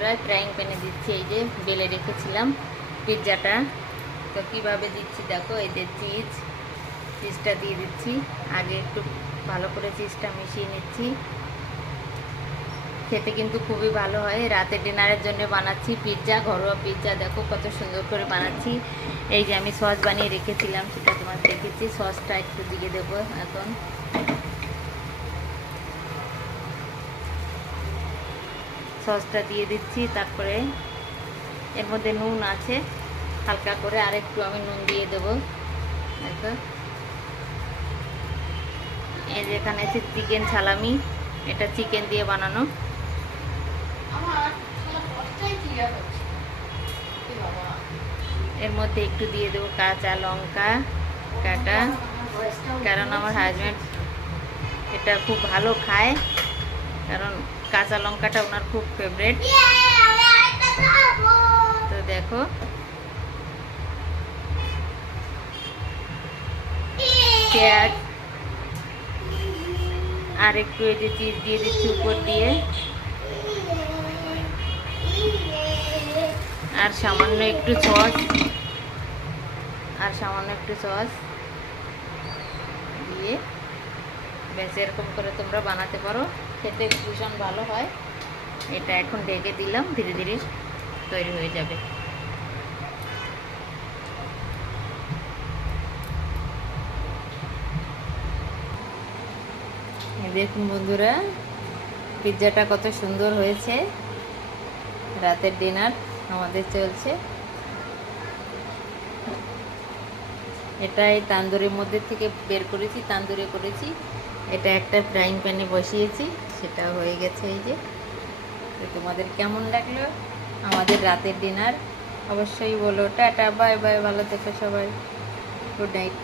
বন্ধুরা, ফ্রাইং প্যানে দিচ্ছি। এই যে বেলে রেখেছিলাম পিৎজাটা, তো কীভাবে দিচ্ছি দেখো। এই যে চিজটা দিয়ে দিচ্ছি। আগে একটু ভালো করে চিজটা মিশিয়ে নিচ্ছি। খেতে কিন্তু খুবই ভালো হয়। রাতে ডিনারের জন্য বানাচ্ছি পিৎজা, ঘরোয়া পিৎজা। দেখো কত সুন্দর করে বানাচ্ছি। এই যে আমি সস বানিয়ে রেখেছিলাম, সেটা তোমার দেখেছি। সসটা একটু দিয়ে দেবো এখন। সসটা দিয়ে দিচ্ছি। তারপরে এর মধ্যে নুন আছে হালকা করে, আর একটু আমি নুন দিয়ে দেবো। দেখো এই যে এখানে আছে চিকেন সালামি, এটা চিকেন দিয়ে বানানো। এর মধ্যে একটু দিয়ে দেবো কাঁচা লঙ্কা কাটা, কারণ আমার হাজব্যান্ড এটা খুব ভালো খায়, কারণ কাঁচা লঙ্কাটা ওনার খুব ফেভারিট। তো দেখো পেঁয়াজ আর একটু এই যে চিজ দিয়ে দিচ্ছি উপর দিয়ে, আর সামান্য একটু সস দিয়ে ব্যাস এরকম করে তোমরা বানাতে পারো, খেতে ভীষণ ভালো হয়। এটা এখন ঢেকে দিলাম, ধীরে ধীরে তৈরি হয়ে যাবে। দেখুন বন্ধুরা, পিৎজাটা কত সুন্দর হয়েছে। রাতের ডিনার আমাদের চলছে। এটা এই তান্দুরের মধ্যে থেকে বের করেছি, তান্দুরে করেছি। এটা একটা ফ্রাইং প্যানে বসিয়েছি, সেটা হয়ে গেছে। এই যে তো তোমাদের কেমন লাগলো আমাদের রাতের ডিনার অবশ্যই বলো। টাটা, বাই বাই, ভালো থেকো সবাই, গুড নাইট।